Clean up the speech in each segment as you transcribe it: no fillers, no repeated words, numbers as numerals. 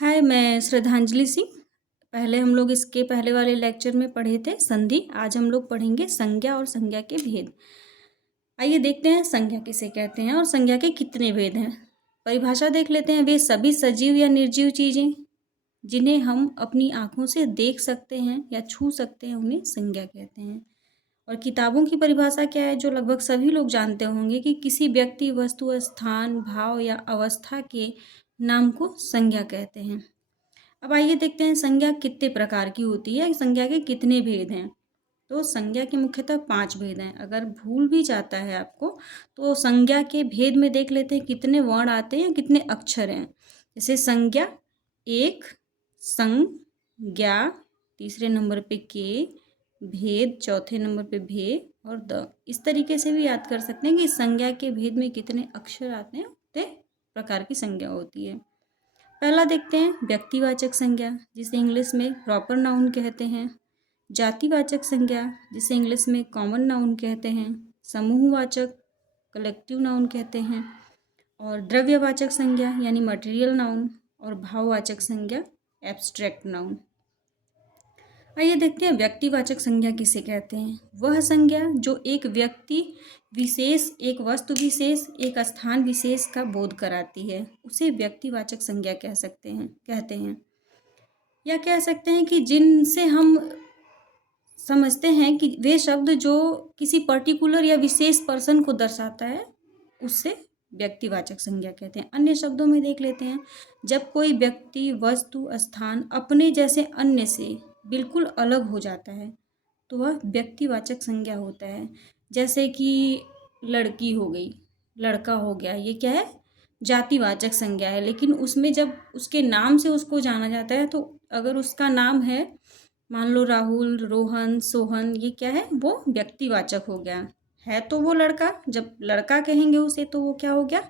हाय, मैं श्रद्धांजलि सिंह। पहले हम लोग इसके पहले वाले लेक्चर में पढ़े थे संधि। आज हम लोग पढ़ेंगे संज्ञा और संज्ञा के भेद। आइए देखते हैं संज्ञा किसे कहते हैं और संज्ञा के कितने भेद हैं। परिभाषा देख लेते हैं। वे सभी सजीव या निर्जीव चीज़ें जिन्हें हम अपनी आँखों से देख सकते हैं या छू सकते हैं उन्हें संज्ञा कहते हैं। और किताबों की परिभाषा क्या है, जो लगभग सभी लोग जानते होंगे कि किसी व्यक्ति, वस्तु, स्थान, भाव या अवस्था के नाम को संज्ञा कहते हैं। अब आइए देखते हैं संज्ञा कितने प्रकार की होती है, संज्ञा के कितने भेद हैं। तो संज्ञा के मुख्यतः 5 भेद हैं। अगर भूल भी जाता है आपको तो संज्ञा के भेद में देख लेते हैं कितने वर्ण आते हैं, कितने अक्षर हैं। जैसे संज्ञा एक, संज्ञा तीसरे नंबर पे के, भेद चौथे नंबर पे भे और द। इस तरीके से भी याद कर सकते हैं कि संज्ञा के भेद में कितने अक्षर आते हैं, उतने प्रकार की संज्ञा होती है। पहला देखते हैं व्यक्तिवाचक संज्ञा, जिसे इंग्लिश में प्रॉपर नाउन कहते हैं। जातिवाचक संज्ञा, जिसे इंग्लिश में कॉमन नाउन कहते हैं। समूहवाचक कलेक्टिव नाउन कहते हैं। और द्रव्यवाचक संज्ञा यानी मटेरियल नाउन। और भाववाचक संज्ञा एब्स्ट्रैक्ट नाउन। आइए देखते हैं व्यक्तिवाचक संज्ञा किसे कहते हैं। वह संज्ञा जो एक व्यक्ति विशेष, एक वस्तु विशेष, एक स्थान विशेष का बोध कराती है, उसे व्यक्तिवाचक संज्ञा कहते हैं। या कह सकते हैं कि जिनसे हम समझते हैं कि वे शब्द जो किसी पर्टिकुलर या विशेष पर्सन को दर्शाता है, उससे व्यक्तिवाचक संज्ञा कहते हैं। अन्य शब्दों में देख लेते हैं, जब कोई व्यक्ति, वस्तु, स्थान अपने जैसे अन्य से बिल्कुल अलग हो जाता है तो वह व्यक्तिवाचक संज्ञा होता है। जैसे कि लड़की हो गई, लड़का हो गया, ये क्या है, जातिवाचक संज्ञा है। लेकिन उसमें जब उसके नाम से उसको जाना जाता है, तो अगर उसका नाम है मान लो राहुल, रोहन, सोहन, ये क्या है, वो व्यक्तिवाचक हो गया। है तो वो लड़का, जब लड़का कहेंगे उसे तो वो क्या हो गया,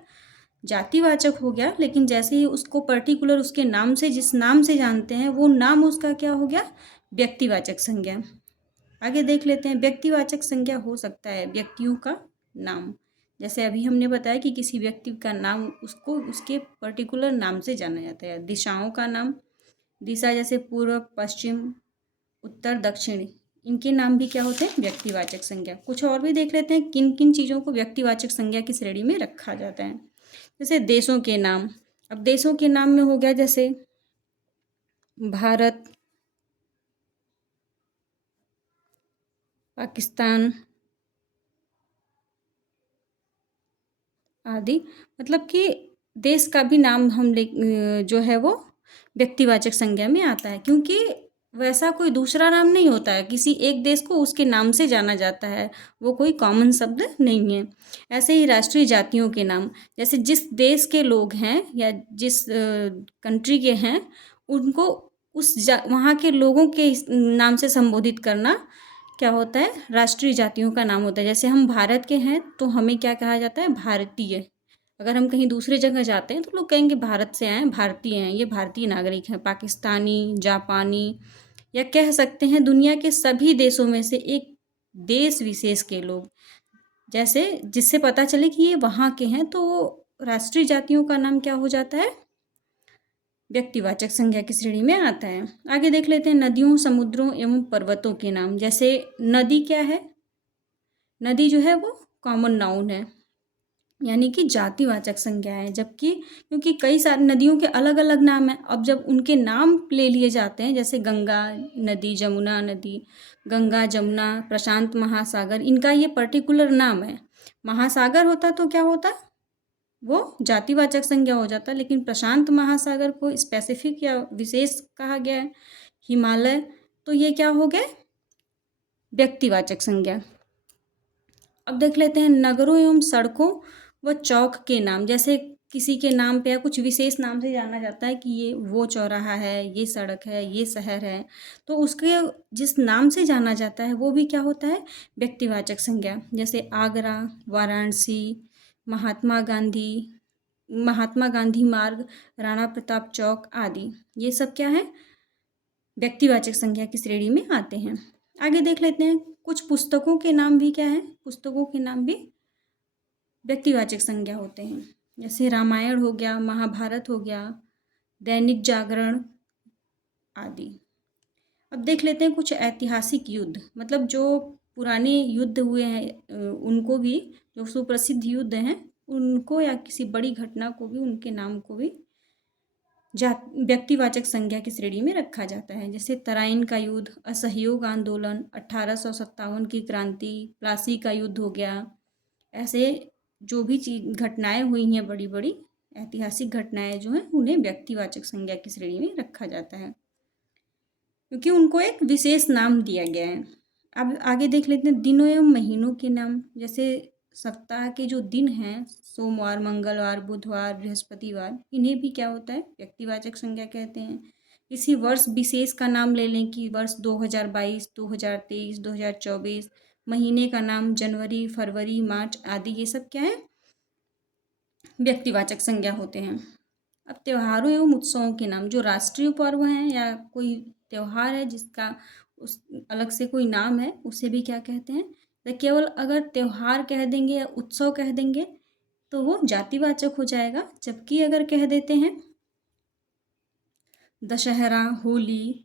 जातिवाचक हो गया। लेकिन जैसे ही उसको पर्टिकुलर उसके नाम से, जिस नाम से जानते हैं, वो नाम उसका क्या हो गया, व्यक्तिवाचक संज्ञा। आगे देख लेते हैं व्यक्तिवाचक संज्ञा हो सकता है व्यक्तियों का नाम। जैसे अभी हमने बताया कि किसी व्यक्ति का नाम, उसको उसके पर्टिकुलर नाम से जाना जाता है। दिशाओं का नाम, दिशा जैसे पूर्व, पश्चिम, उत्तर, दक्षिण, इनके नाम भी क्या होते हैं, व्यक्तिवाचक संज्ञा। कुछ और भी देख लेते हैं किन किन चीज़ों को व्यक्तिवाचक संज्ञा की श्रेणी में रखा जाता है। जैसे देशों के नाम। अब देशों के नाम में हो गया जैसे भारत, पाकिस्तान आदि। मतलब कि देश का भी नाम हम जो है वो व्यक्तिवाचक संज्ञा में आता है, क्योंकि वैसा कोई दूसरा नाम नहीं होता है। किसी एक देश को उसके नाम से जाना जाता है, वो कोई कॉमन शब्द नहीं है। ऐसे ही राष्ट्रीय जातियों के नाम, जैसे जिस देश के लोग हैं या जिस कंट्री के हैं, उनको वहाँ के लोगों के नाम से संबोधित करना क्या होता है, राष्ट्रीय जातियों का नाम होता है। जैसे हम भारत के हैं तो हमें क्या कहा जाता है, भारतीय। अगर हम कहीं दूसरे जगह जाते हैं तो लोग कहेंगे भारत से आए हैं, भारतीय हैं, ये भारतीय नागरिक हैं। पाकिस्तानी, जापानी, या कह सकते हैं दुनिया के सभी देशों में से एक देश विशेष के लोग, जैसे जिससे पता चले कि ये वहाँ के हैं, तो राष्ट्रीय जातियों का नाम क्या हो जाता है, व्यक्तिवाचक संज्ञा की श्रेणी में आता है। आगे देख लेते हैं नदियों, समुद्रों एवं पर्वतों के नाम। जैसे नदी क्या है, नदी जो है वो कॉमन नाउन है, यानी कि जातिवाचक संज्ञा है। जबकि क्योंकि कई सारी नदियों के अलग अलग नाम हैं, अब जब उनके नाम ले लिए जाते हैं, जैसे गंगा नदी, जमुना नदी, गंगा, जमुना, प्रशांत महासागर, इनका ये पर्टिकुलर नाम है। महासागर होता तो क्या होता, वो जातिवाचक संज्ञा हो जाता। लेकिन प्रशांत महासागर को स्पेसिफिक या विशेष कहा गया है, हिमालय, तो ये क्या हो गए, व्यक्तिवाचक संज्ञा। अब देख लेते हैं नगरों एवं सड़कों व चौक के नाम। जैसे किसी के नाम पे या कुछ विशेष नाम से जाना जाता है कि ये वो चौराहा है, ये सड़क है, ये शहर है, तो उसके जिस नाम से जाना जाता है वो भी क्या होता है, व्यक्तिवाचक संज्ञा। जैसे आगरा, वाराणसी, महात्मा गांधी, महात्मा गांधी मार्ग, राणा प्रताप चौक आदि, ये सब क्या है, व्यक्तिवाचक संज्ञा की श्रेणी में आते हैं। आगे देख लेते हैं कुछ पुस्तकों के नाम भी क्या है, पुस्तकों के नाम भी व्यक्तिवाचक संज्ञा होते हैं। जैसे रामायण हो गया, महाभारत हो गया, दैनिक जागरण आदि। अब देख लेते हैं कुछ ऐतिहासिक युद्ध, मतलब जो पुराने युद्ध हुए हैं उनको भी, जो सुप्रसिद्ध युद्ध हैं उनको या किसी बड़ी घटना को भी, उनके नाम को भी व्यक्तिवाचक संज्ञा की श्रेणी में रखा जाता है। जैसे तराइन का युद्ध, असहयोग आंदोलन, 1857 की क्रांति, प्लासी का युद्ध हो गया। ऐसे जो भी घटनाएं हुई हैं, बड़ी बड़ी ऐतिहासिक घटनाएं जो हैं, उन्हें व्यक्तिवाचक संज्ञा की श्रेणी में रखा जाता है क्योंकि उनको एक विशेष नाम दिया गया है। अब आगे देख लेते हैं दिनों एवं महीनों के नाम। जैसे सप्ताह के जो दिन हैं, सोमवार, मंगलवार, बुधवार, बृहस्पतिवार, इन्हें भी क्या होता है, व्यक्तिवाचक संज्ञा कहते हैं। किसी वर्ष विशेष का नाम ले लें कि वर्ष 2022, 2023, 2024, महीने का नाम जनवरी, फरवरी, मार्च आदि, ये सब क्या है, व्यक्तिवाचक संज्ञा होते हैं। अब त्योहारों एवं उत्सवों के नाम, जो राष्ट्रीय पर्व हैं या कोई त्योहार है जिसका उस अलग से कोई नाम है, उसे भी क्या कहते हैं। तो केवल अगर त्योहार कह देंगे या उत्सव कह देंगे तो वो जातिवाचक हो जाएगा, जबकि अगर कह देते हैं दशहरा, होली,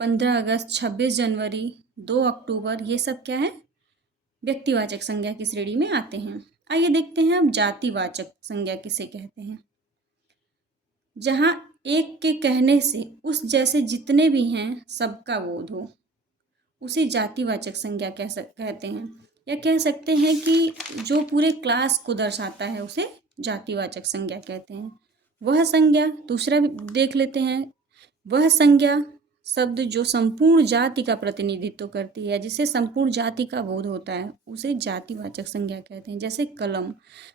15 अगस्त, 26 जनवरी, 2 अक्टूबर, ये सब क्या है, व्यक्तिवाचक संज्ञा की श्रेणी में आते हैं। आइए देखते हैं अब जातिवाचक संज्ञा किसे कहते हैं। जहाँ एक के कहने से उस जैसे जितने भी हैं सबका बोध हो, उसे जातिवाचक संज्ञा कहते हैं। या कह सकते हैं कि जो पूरे क्लास को दर्शाता है उसे जातिवाचक संज्ञा कहते हैं। वह संज्ञा, दूसरा देख लेते हैं, वह संज्ञा शब्द जो संपूर्ण जाति का प्रतिनिधित्व करती है, जिसे संपूर्ण जाति का बोध होता है, उसे जातिवाचक संज्ञा कहते हैं। जैसे कलम।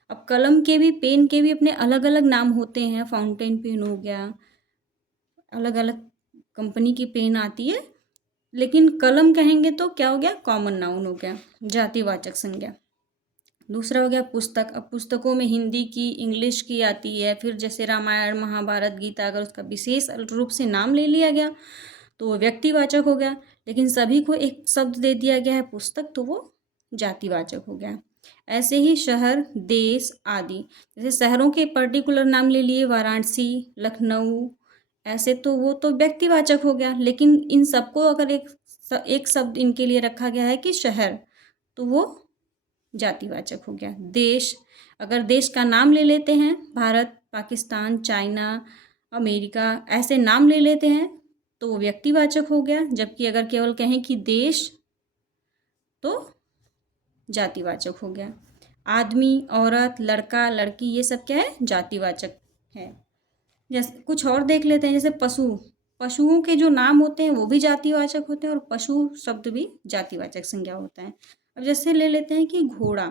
अब कलम के भी, पेन के भी अपने अलग अलग नाम होते हैं। फाउंटेन पेन हो गया, अलग अलग कंपनी की पेन आती है, लेकिन कलम कहेंगे तो क्या हो गया, कॉमन नाउन हो गया, जातिवाचक संज्ञा। दूसरा हो गया पुस्तक। अब पुस्तकों में हिंदी की, इंग्लिश की आती है। फिर जैसे रामायण, महाभारत, गीता, अगर उसका विशेष रूप से नाम ले लिया गया तो वो व्यक्तिवाचक हो गया, लेकिन सभी को एक शब्द दे दिया गया है पुस्तक, तो वो जातिवाचक हो गया। ऐसे ही शहर, देश आदि, जैसे शहरों के पर्टिकुलर नाम ले लिए, वाराणसी, लखनऊ, ऐसे तो वो तो व्यक्तिवाचक हो गया, लेकिन इन सबको अगर एक शब्द इनके लिए रखा गया है कि शहर, तो वो जातिवाचक हो गया। देश, अगर देश का नाम ले लेते हैं, भारत, पाकिस्तान, चाइना, अमेरिका, ऐसे नाम ले लेते हैं तो वो व्यक्तिवाचक हो गया, जबकि अगर केवल कहें कि देश तो जातिवाचक हो गया। आदमी, औरत, लड़का, लड़की, ये सब क्या है, जातिवाचक है। जैसे कुछ और देख लेते हैं, जैसे पशु। पशुओं के जो नाम होते हैं वो भी जातिवाचक होते हैं और पशु शब्द भी जातिवाचक संज्ञा होता है। अब जैसे ले लेते हैं कि घोड़ा।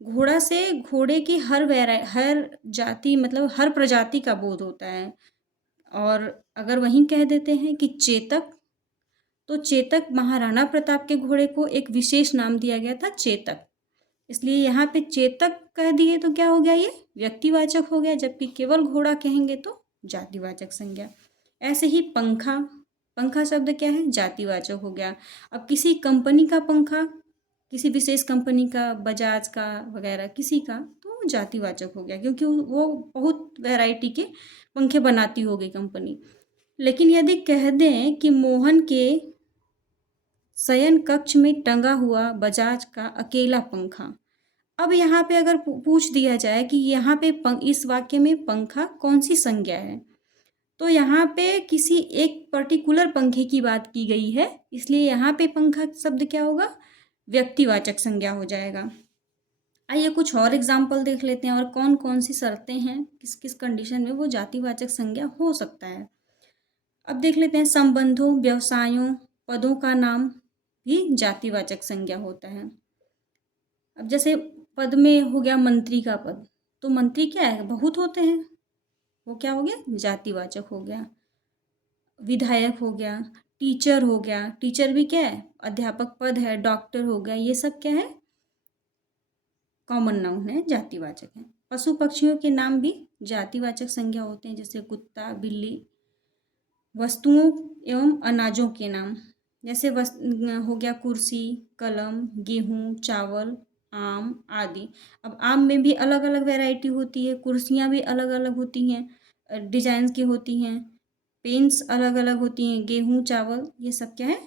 घोड़ा से घोड़े की हर जाति, मतलब हर प्रजाति का बोध होता है। और अगर वहीं कह देते हैं कि चेतक, तो चेतक, महाराणा प्रताप के घोड़े को एक विशेष नाम दिया गया था, चेतक, इसलिए यहाँ पे चेतक कह दिए तो क्या हो गया, ये व्यक्तिवाचक हो गया, जबकि केवल घोड़ा कहेंगे तो जातिवाचक संज्ञा। ऐसे ही पंखा। पंखा शब्द क्या है, जातिवाचक हो गया। अब किसी कंपनी का पंखा, किसी विशेष कंपनी का, बजाज का वगैरह किसी का, तो जातिवाचक हो गया, क्योंकि वो बहुत वैरायटी के पंखे बनाती होगी कंपनी। लेकिन यदि कह दें कि मोहन के शयन कक्ष में टंगा हुआ बजाज का अकेला पंखा, अब यहाँ पे अगर पूछ दिया जाए कि यहाँ पे इस वाक्य में पंखा कौन सी संज्ञा है, तो यहाँ पे किसी एक पर्टिकुलर पंखे की बात की गई है, इसलिए यहाँ पे पंखा शब्द क्या होगा, व्यक्तिवाचक संज्ञा हो जाएगा। आइए कुछ और एग्जाम्पल देख लेते हैं और कौन कौन सी शर्तें हैं, किस किस कंडीशन में वो जातिवाचक संज्ञा हो सकता है। अब देख लेते हैं, संबंधों, व्यवसायों, पदों का नाम भी जातिवाचक संज्ञा होता है। अब जैसे पद में हो गया मंत्री का पद, तो मंत्री क्या है, बहुत होते हैं, वो क्या हो गया, जातिवाचक हो गया। विधायक हो गया, टीचर हो गया, टीचर भी क्या है, अध्यापक पद है, डॉक्टर हो गया, ये सब क्या है, कॉमन नाउन है, जातिवाचक है। पशु पक्षियों के नाम भी जातिवाचक संज्ञा होते हैं, जैसे कुत्ता, बिल्ली। वस्तुओं एवं अनाजों के नाम, जैसे हो गया कुर्सी, कलम, गेहूँ, चावल, आम आदि। अब आम में भी अलग अलग वैरायटी होती है, कुर्सियाँ भी अलग अलग होती हैं, डिजाइन की होती हैं, पेन्स अलग अलग होती हैं, गेहूँ चावल ये सब क्या है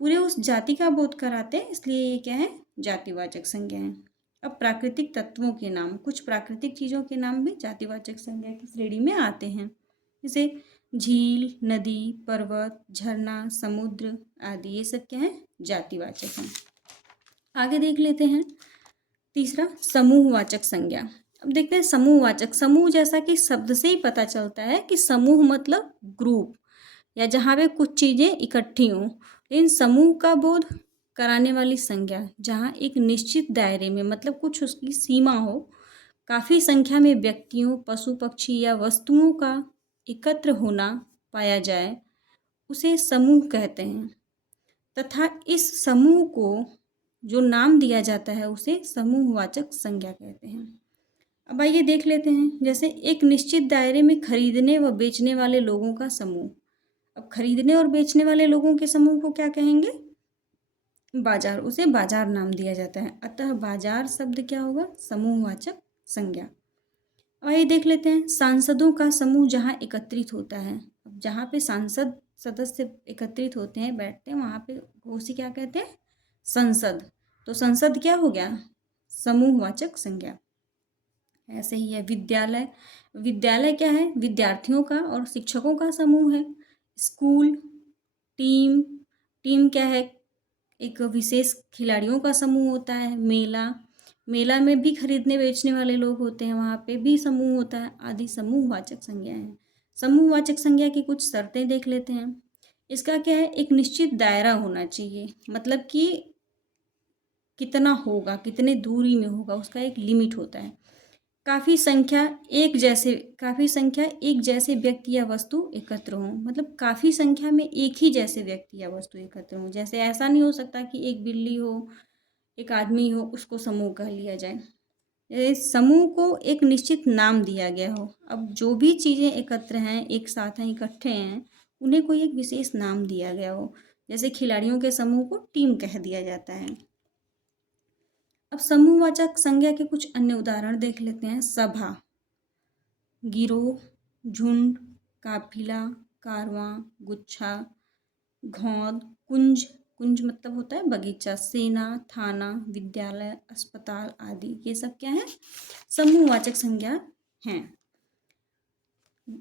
पूरे उस जाति का बोध कराते हैं, इसलिए ये क्या है जातिवाचक संज्ञा है। अब प्राकृतिक तत्वों के नाम, कुछ प्राकृतिक चीज़ों के नाम भी जातिवाचक संज्ञा की श्रेणी में आते हैं, जैसे झील, नदी, पर्वत, झरना, समुद्र आदि, ये सब क्या है जातिवाचक हैं। आगे देख लेते हैं तीसरा समूहवाचक संज्ञा। अब देखते हैं समूहवाचक, समूह जैसा कि शब्द से ही पता चलता है कि समूह मतलब ग्रुप या जहाँ पे कुछ चीज़ें इकट्ठी हों, लेकिन समूह का बोध कराने वाली संज्ञा जहाँ एक निश्चित दायरे में मतलब कुछ उसकी सीमा हो, काफ़ी संख्या में व्यक्तियों, पशु पक्षी या वस्तुओं का एकत्र होना पाया जाए, उसे समूह कहते हैं तथा इस समूह को जो नाम दिया जाता है उसे समूहवाचक संज्ञा कहते हैं। अब आइए देख लेते हैं, जैसे एक निश्चित दायरे में खरीदने व बेचने वाले लोगों का समूह। अब खरीदने और बेचने वाले लोगों के समूह को क्या कहेंगे बाजार, उसे बाजार नाम दिया जाता है, अतः बाजार शब्द क्या होगा समूहवाचक संज्ञा। अब आइए देख लेते हैं सांसदों का समूह जहाँ एकत्रित होता है। अब जहाँ पे सांसद सदस्य एकत्रित होते हैं बैठते हैं वहाँ पे उसे क्या कहते हैं संसद, तो संसद क्या हो गया समूहवाचक संज्ञा। ऐसे ही है विद्यालय, विद्यालय क्या है विद्यार्थियों का और शिक्षकों का समूह है। स्कूल, टीम, टीम क्या है एक विशेष खिलाड़ियों का समूह होता है। मेला, मेला में भी खरीदने बेचने वाले लोग होते हैं, वहाँ पे भी समूह होता है आदि समूहवाचक संज्ञा है। समूहवाचक संज्ञा की कुछ शर्तें देख लेते हैं। इसका क्या है एक निश्चित दायरा होना चाहिए, मतलब कि कितना होगा कितने दूरी में होगा उसका एक लिमिट होता है। काफ़ी संख्या एक जैसे व्यक्ति या वस्तु एकत्र हों, मतलब काफ़ी संख्या में एक ही जैसे व्यक्ति या वस्तु एकत्र हों। जैसे ऐसा नहीं हो सकता कि एक बिल्ली हो एक आदमी हो उसको समूह कह लिया जाए। समूह को एक निश्चित नाम दिया गया हो। अब जो भी चीज़ें एकत्र हैं एक साथ हैं इकट्ठे हैं उन्हें कोई एक विशेष नाम दिया गया हो, जैसे खिलाड़ियों के समूह को टीम कह दिया जाता है। अब समूहवाचक संज्ञा के कुछ अन्य उदाहरण देख लेते हैं। सभा, गिरोह, झुंड, काफिला, कारवां, गुच्छा, घौद, कुंज, कुंज मतलब होता है बगीचा, सेना, थाना, विद्यालय, अस्पताल आदि, ये सब क्या है समूहवाचक संज्ञा हैं।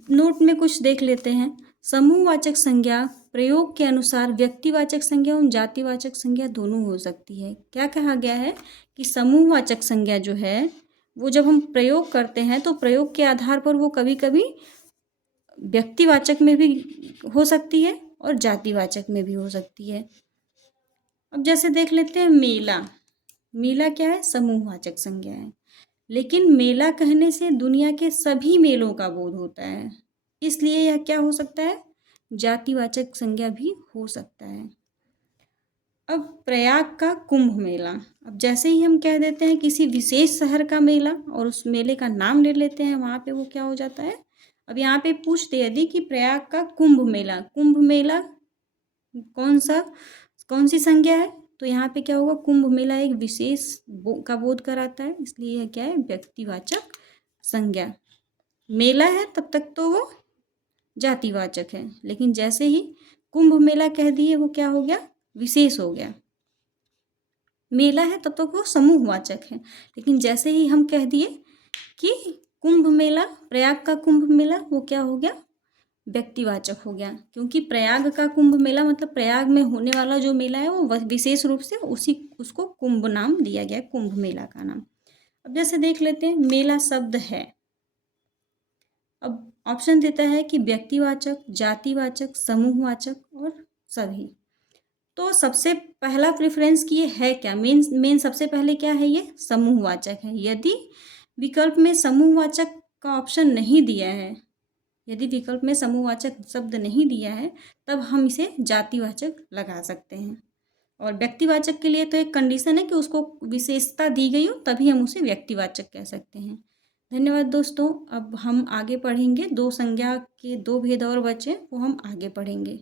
नोट में कुछ देख लेते हैं। समूहवाचक संज्ञा प्रयोग के अनुसार व्यक्तिवाचक संज्ञा और जातिवाचक संज्ञा दोनों हो सकती है। क्या कहा गया है कि समूहवाचक संज्ञा जो है वो जब हम प्रयोग करते हैं तो प्रयोग के आधार पर वो कभी कभी व्यक्तिवाचक में भी हो सकती है और जातिवाचक में भी हो सकती है। अब जैसे देख लेते हैं मेला, मेला क्या है समूहवाचक संज्ञा है, लेकिन मेला कहने से दुनिया के सभी मेलों का बोध होता है, इसलिए यह क्या हो सकता है जातिवाचक संज्ञा भी हो सकता है। अब प्रयाग का कुंभ मेला, अब जैसे ही हम कह देते हैं किसी विशेष शहर का मेला और उस मेले का नाम ले लेते हैं वहाँ पे वो क्या हो जाता है। अब यहाँ पे पूछते यदि कि प्रयाग का कुंभ मेला, कुंभ मेला कौन सी संज्ञा है, तो यहाँ पे क्या होगा कुंभ मेला एक विशेष का बोध कराता है, इसलिए यह क्या है व्यक्तिवाचक संज्ञा। मेला है तब तक तो वो जातिवाचक है, लेकिन जैसे ही कुंभ मेला कह दिए वो क्या हो गया विशेष हो गया। मेला है तब तक वो समूहवाचक है, लेकिन जैसे ही हम कह दिए कि कुंभ मेला, प्रयाग का कुंभ मेला, वो क्या हो गया व्यक्तिवाचक हो गया, क्योंकि प्रयाग का कुंभ मेला मतलब प्रयाग में होने वाला जो मेला है वो विशेष रूप से उसको कुंभ नाम दिया गया, कुंभ मेला का नाम। अब जैसे देख लेते हैं मेला शब्द है, अब ऑप्शन देता है कि व्यक्तिवाचक, जातिवाचक, समूहवाचक और सभी। तो सबसे पहला प्रेफरेंस कि ये है क्या, मेन सबसे पहले क्या है ये समूहवाचक है। यदि विकल्प में समूहवाचक का ऑप्शन नहीं दिया है, यदि विकल्प में समूहवाचक शब्द नहीं दिया है तब हम इसे जातिवाचक लगा सकते हैं, और व्यक्तिवाचक के लिए तो एक कंडीशन है कि उसको विशेषता दी गई हो तभी हम उसे व्यक्तिवाचक कह सकते हैं। धन्यवाद दोस्तों। अब हम आगे पढ़ेंगे, दो संज्ञा के दो भेद और बचे वो हम आगे पढ़ेंगे।